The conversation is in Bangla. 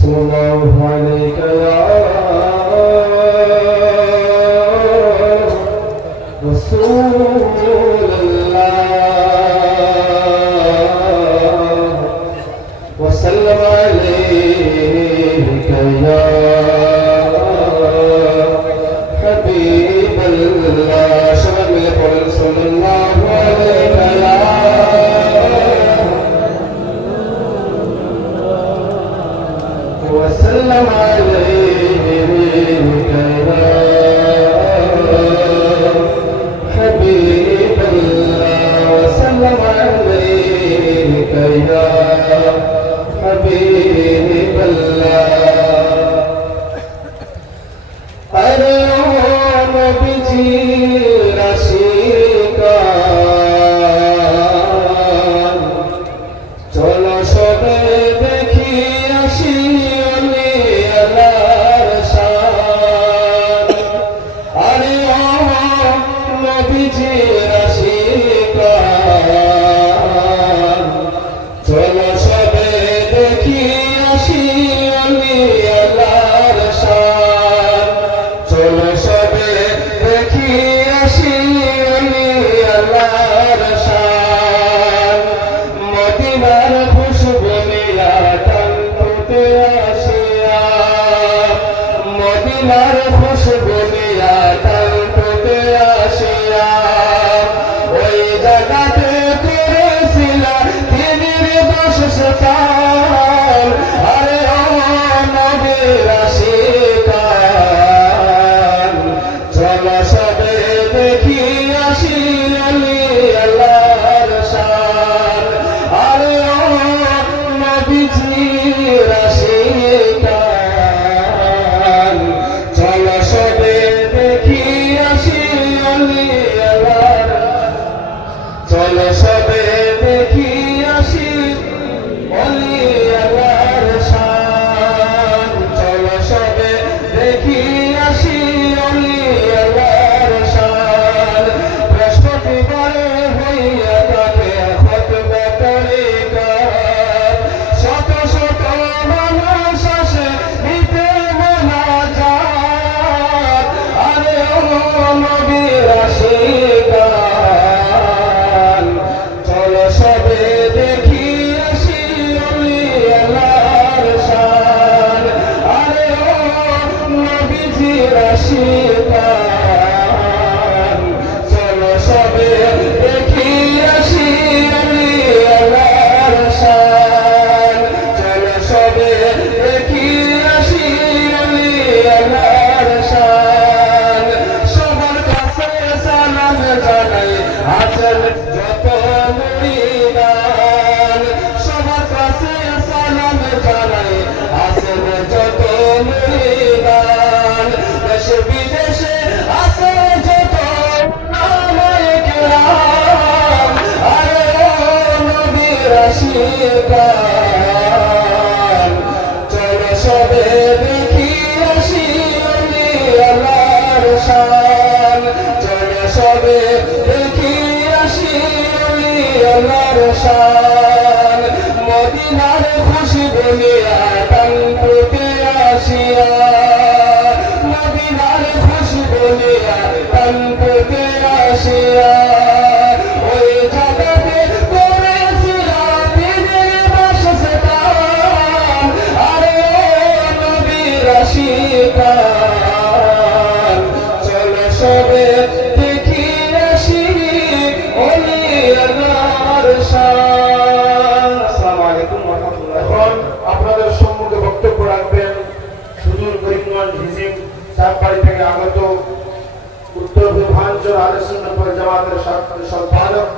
सल्लल्लाहु अलैहि या रसूलल्लाह व सल्लम अलैका या हबीबल्लाह। সবাই মিলে পড়েন সাল্লাল্লাহু আলাইকা या وسلم عليك يا حبيب الله وسلم عليك يا حبيب الله अरे ओ नबीजी রাশিকান চলো সবে দেখি আসি চলো সবে দেখি আসি আল্লাহর শান। চলো সবে দেখি আসি আল্লাহর শান। মদিনার খুশবু নিয়া টানতে আসিয়া, মদিনার খুশবু নিয়া টানতে আসিয়া ওই জায়গাতে করেছিলাম আরে ও নবী রাশিকান চলো সবে দেখি আসি আল্লাহর শান। আরে ও নবীজি রাশিকান চলো সবে দেখি আসি আল্লাহর, চলো সবে দেখি আসি আল্লাহর শান। চলো সবে দেখি আসি আল্লাহর শান। বৃহস্পতিবারে হইয়া থাকে খুতবা তরিকাত, শত শত মানুষ আসে দিতে মোনাজাত। আরে ও নবী রাশিকান চলো সবে দেখি আসি আল্লাহর শান। আরে ও নবীজি রাশিকান চলো সবে দেখি আসি আল্লাহর শান। চলো সবে দেখি আসি আল্লাহর শান। সবার কাছে সালাম জানাই আছেন যত মুরিদান, সবার কাছে সালাম জানাই আছেন যত মুরিদান। দেশ বিদেশে আছে যত উলামায়ে কেরাম। আরে ও নবী রাশিকান চলো সবে দেখি আসি আল্লাহর শান। চলো সবে দেখি আসি আল্লাহর শান। মদিনার খুশবু নিয়া টানতে আসিয়া, মদিনার খুশবু নিয়া টানতে আসিয়া ওই জায়গাতে করেছিলাম দিনের বাসস্থান। আরে ও নবী রাশিকান চলো সবে দেখি আসি আল্লাহর শান। আসসালামু আলাইকুম ওয়া রাহমাতুল্লাহ। এখন আপনাদের সম্মুখে বক্তব্য রাখবেন সুদূর করিমগঞ্জ হিজিব চাঁদবাড়ি থেকে আগত উত্তর পূর্বাঞ্চল আহলে সুন্নাত ওয়াল জামাতের সম্পাদক